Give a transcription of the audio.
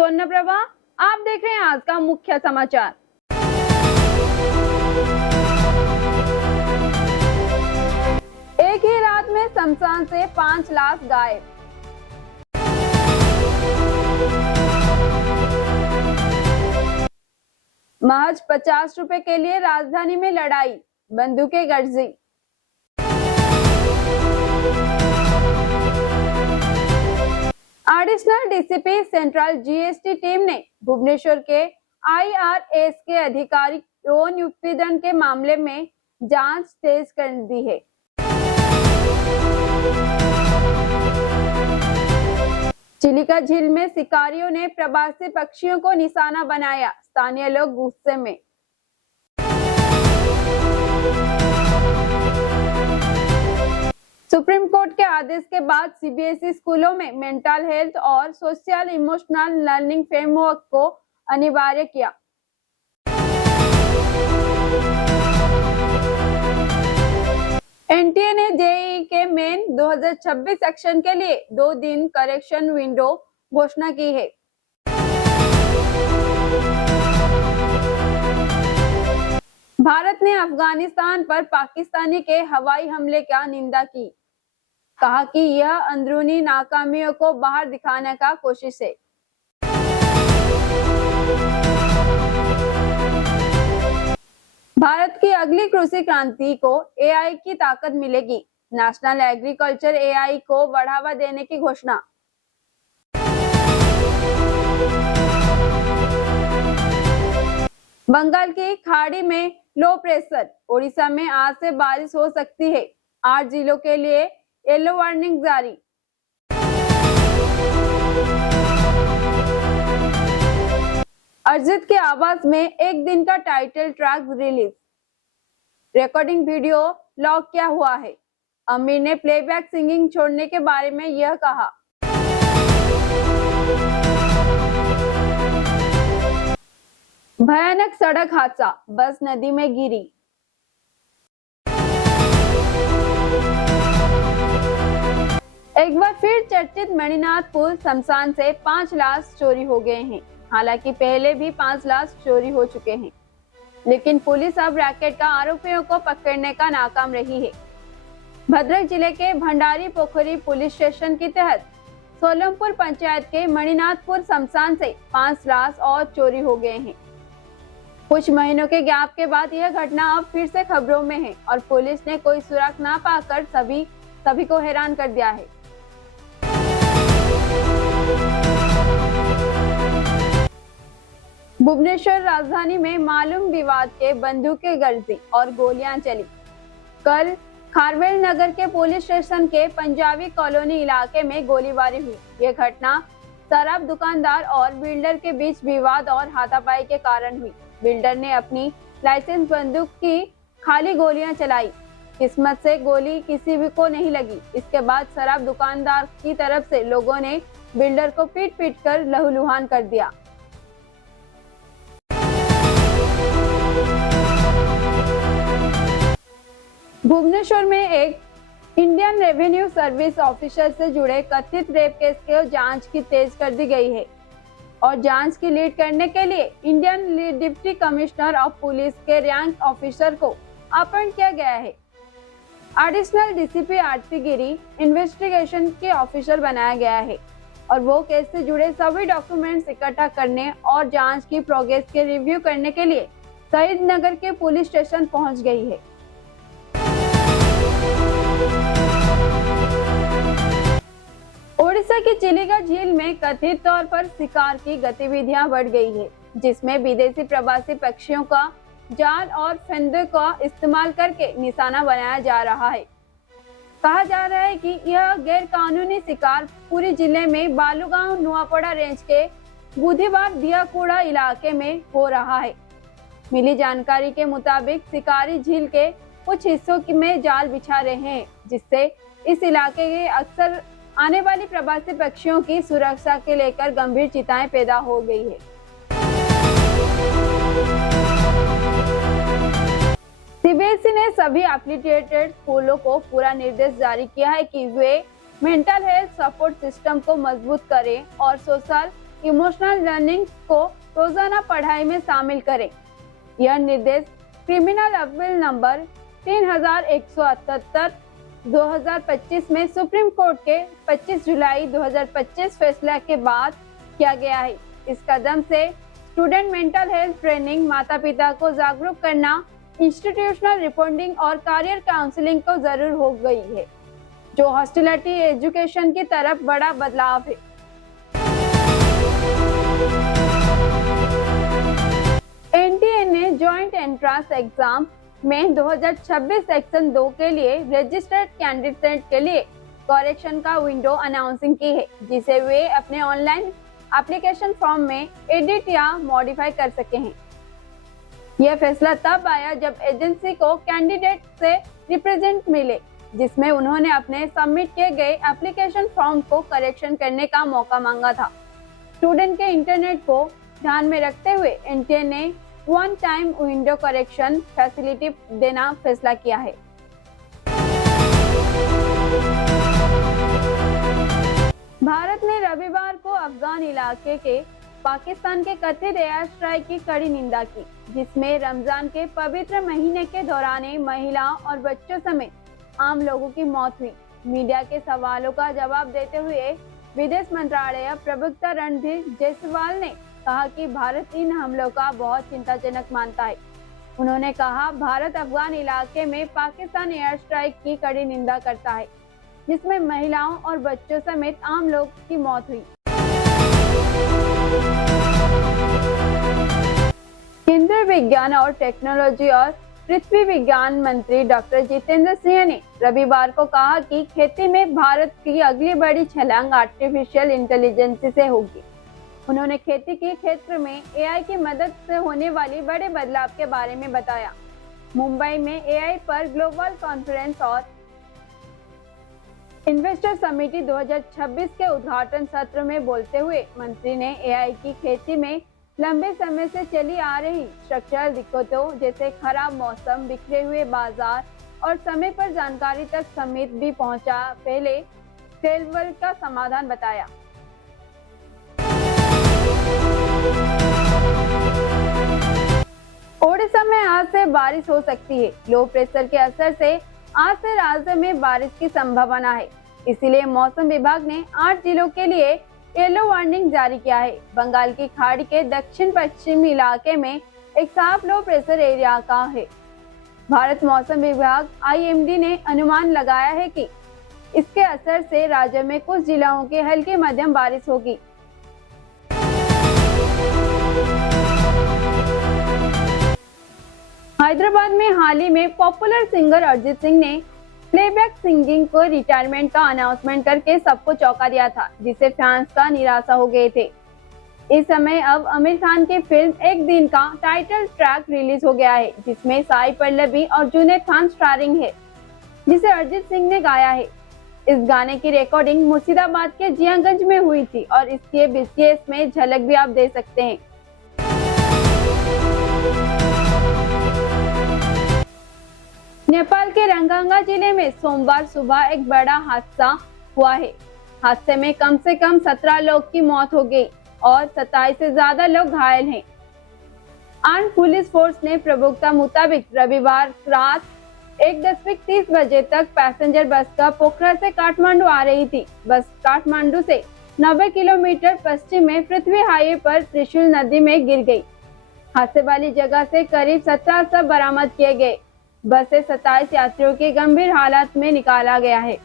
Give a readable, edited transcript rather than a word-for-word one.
स्वर्ण प्रभा। आप देख रहे हैं आज का मुख्य समाचार। एक ही रात में शमशान से 5 लाश गायब। महज 50 रुपए के लिए राजधानी में लड़ाई, बंदूकें गरजी। Additional DCP central GST team ने भुवनेश्वर के आईआरएस के अधिकारी यौन उत्पीड़न के मामले में जांच तेज कर दी है। चिलिका झील में शिकारियों ने प्रवासी पक्षियों को निशाना बनाया, स्थानीय लोग गुस्से में। सुप्रीम कोर्ट के आदेश के बाद सीबीएसई स्कूलों में मेंटल हेल्थ और सोशल इमोशनल लर्निंग फ्रेमवर्क को अनिवार्य किया। एनटीए ने जेईई के मेन 2026 सेक्शन के लिए 2 दिन करेक्शन विंडो घोषणा की है। भारत ने अफगानिस्तान पर पाकिस्तानी के हवाई हमले का निंदा की, कहा कि यह अंदरूनी नाकामियों को बाहर दिखाने का कोशिश है। भारत की अगली कृषि क्रांति को एआई की ताकत मिलेगी, नेशनल एग्रीकल्चर एआई को बढ़ावा देने की घोषणा। बंगाल की खाड़ी में लो प्रेशर, ओडिशा में आज से बारिश हो सकती है। 8 जिलों के लिए येलो वार्निंग जारी। अरिजीत की आवाज में एक दिन का title track release, recording video lock किया हुआ है। आमिर ने प्लेबैक सिंगिंग छोड़ने के बारे में यह कहा। भयानक सड़क हादसा, बस नदी में गिरी। एक बार फिर चर्चित मणिनाथ पुल शमशान से 5 लाश चोरी हो गए हैं। हालांकि पहले भी 5 लाश चोरी हो चुके हैं, लेकिन पुलिस अब रैकेट का आरोपियों को पकड़ने का नाकाम रही है। भद्रक जिले के भंडारी पोखरी पुलिस स्टेशन के तहत सोलमपुर पंचायत के मणिनाथपुर शमशान से 5 लाश और चोरी हो गए हैं। कुछ महीनों के गैप के बाद यह घटना अब फिर से खबरों में है और पुलिस ने कोई सुराग ना पाकर सभी को हैरान कर दिया है। भुवनेश्वर राजधानी में मालूम विवाद के बंदूकें गरजी और गोलियां चली। कल खारवेल नगर के पुलिस स्टेशन के पंजाबी कॉलोनी इलाके में गोलीबारी हुई। यह घटना शराब दुकानदार और बिल्डर के बीच विवाद और हाथापाई के कारण हुई। बिल्डर ने अपनी लाइसेंस बंदूक की खाली गोलियां चलाई। किस्मत से गोली किसी भी को नहीं लगी। इसके बाद शराब दुकानदार की तरफ से लोगों ने बिल्डर को पीट कर लहूलुहान कर दिया। भुवनेश्वर में एक इंडियन रेवेन्यू सर्विस ऑफिसर से जुड़े कथित रेप केस की जांच की तेज कर दी गई है और जांच की लीड करने के लिए Indian deputy commissioner of police के रैंक ऑफिसर को अपॉइंट किया गया है। एडिशनल डीसीपी आरती गिरी इन्वेस्टिगेशन के ऑफिसर बनाया गया है और वो केस से जुड़े सभी डॉक्यूमेंट्स इकट्ठा करने और जांच की प्रोग्रेस के रिव्यू करने के लिए शहीद नगर के पुलिस स्टेशन पहुंच गई है। ओडिशा की चिलिका झील में कथित तौर पर शिकार की गतिविधियां बढ़ गई है, जिसमें विदेशी प्रवासी पक्षियों का जाल और फंदे का इस्तेमाल करके निशाना बनाया जा रहा है। कहा जा रहा है कि यह गैर कानूनी शिकार पूरी जिले में बालूगांव नुआपड़ा रेंज के बुधवार दियाकुड़ा इलाके में हो रहा है। मिली जानकारी के मुताबिक शिकारी झील के कुछ हिस्सों में जाल बिछा रहे हैं, जिससे इस इलाके के अक्सर आने वाली प्रवासी पक्षियों की सुरक्षा के लेकर गंभीर चिंताएं पैदा हो गई है। सीबीएसई ने सभी एफिलिएटेड स्कूलों को पूरा निर्देश जारी किया है कि वे मेंटल हेल्थ सपोर्ट सिस्टम को मजबूत करें और सोशल इमोशनल लर्निंग को रोजाना पढ़ाई में शामिल करें। यह निर्देश क्रिमिनल अपील नंबर 3178 2025 में सुप्रीम कोर्ट के 25 जुलाई 2025 फैसला के बाद किया गया है। इस कदम से स्टूडेंट मेंटल हेल्थ ट्रेनिंग, माता पिता को जागरूक करना, इंस्टीट्यूशनल रिपोर्टिंग और करियर काउंसलिंग को जरूर हो गई है, जो हॉस्टिलिटी एजुकेशन की तरफ बड़ा बदलाव है। एनटीए ने जॉइंट एंट्रेंस एग्जाम में 2026 सेक्शन 2 के लिए रजिस्टर्ड कैंडिडेट के लिए करेक्शन का विंडो अनाउंसिंग की है, जिसे वे अपने ऑनलाइन एप्लीकेशन फॉर्म में एडिट या मॉडिफाई कर सके हैं। यह फैसला तब आया जब एजेंसी को कैंडिडेट से रिप्रेजेंट मिले, जिसमें उन्होंने अपने सबमिट किए गए एप्लीकेशन फॉर्म को करेक्शन करने का मौका मांगा था। स्टूडेंट के इंटरनेट को ध्यान में रखते हुए एनटीए ने one time window correction facility देना फैसला किया है। भारत ने रविवार को अफगान इलाके के पाकिस्तान के कथित एयर स्ट्राइक की कड़ी निंदा की, जिसमें रमजान के पवित्र महीने के दौरान महिलाओं और बच्चों समेत आम लोगों की मौत हुई। मीडिया के सवालों का जवाब देते हुए विदेश मंत्रालय प्रवक्ता रणधीर जायसवाल ने कहा कि भारत इन हमलों का बहुत चिंताजनक मानता है। उन्होंने कहा, भारत अफगान इलाके में पाकिस्तान एयर स्ट्राइक की कड़ी निंदा करता है, जिसमें महिलाओं और बच्चों समेत आम लोगों की मौत हुई। केंद्रीय विज्ञान और टेक्नोलॉजी और पृथ्वी विज्ञान मंत्री डॉक्टर जितेंद्र सिंह ने रविवार को कहा कि खेती में भारत की अगली बड़ी छलांग आर्टिफिशियल इंटेलिजेंस से होगी। उन्होंने खेती के क्षेत्र में एआई की मदद से होने वाली बड़े बदलाव के बारे में बताया। मुंबई में एआई पर ग्लोबल कॉन्फ्रेंस और इन्वेस्टर समिति 2026 के उद्घाटन सत्र में बोलते हुए मंत्री ने एआई की खेती में लंबे समय से चली आ रही स्ट्रक्चरल दिक्कतों जैसे खराब मौसम, बिखरे हुए बाजार और समय पर जानकारी तक समेत भी पहुंचा पहले सेलवर का समाधान बताया। ओडिशा में आज से बारिश हो सकती है। लो प्रेशर के असर से आज से राज्य में बारिश की संभावना है, इसीलिए मौसम विभाग ने 8 जिलों के लिए येलो वार्निंग जारी किया है। बंगाल की खाड़ी के दक्षिण पश्चिमी इलाके में एक साफ लो प्रेशर एरिया का है। भारत मौसम विभाग IMD ने अनुमान लगाया है कि इसके असर से राज्य में कुछ जिलों की हल्की मध्यम बारिश होगी। हैदराबाद में हाल ही में पॉपुलर सिंगर अरिजीत सिंह ने प्लेबैक सिंगिंग को रिटायरमेंट का अनाउंसमेंट करके सबको चौंका दिया था, जिससे फैंस का निराशा हो गए थे। इस समय अब आमिर खान की फिल्म एक दिन का टाइटल ट्रैक रिलीज हो गया है, जिसमें साई पल्लवी और जुनैद खान स्टारिंग है, जिसे अरिजीत सिंह ने गाया है। इस गाने की रिकॉर्डिंग मुर्शिदाबाद के जियागंज में हुई थी और इसके BTS में झलक भी आप दे सकते हैं। नेपाल के रंगांगा जिले में सोमवार सुबह एक बड़ा हादसा हुआ है। हादसे में कम से कम 17 लोग की मौत हो गई और 27 से ज्यादा लोग घायल हैं। आर्म पुलिस फोर्स ने प्रवक्ता मुताबिक रविवार रात 1:30 बजे तक पैसेंजर बस का पोखरा से काठमांडू आ रही थी। बस काठमांडू से 90 किलोमीटर पश्चिम में पृथ्वी हाईवे पर त्रिशूल नदी में गिर गई। हादसे वाली जगह से करीब 17 शव बरामद किए गए। बस से 27 यात्रियों की गंभीर हालत में निकाला गया है।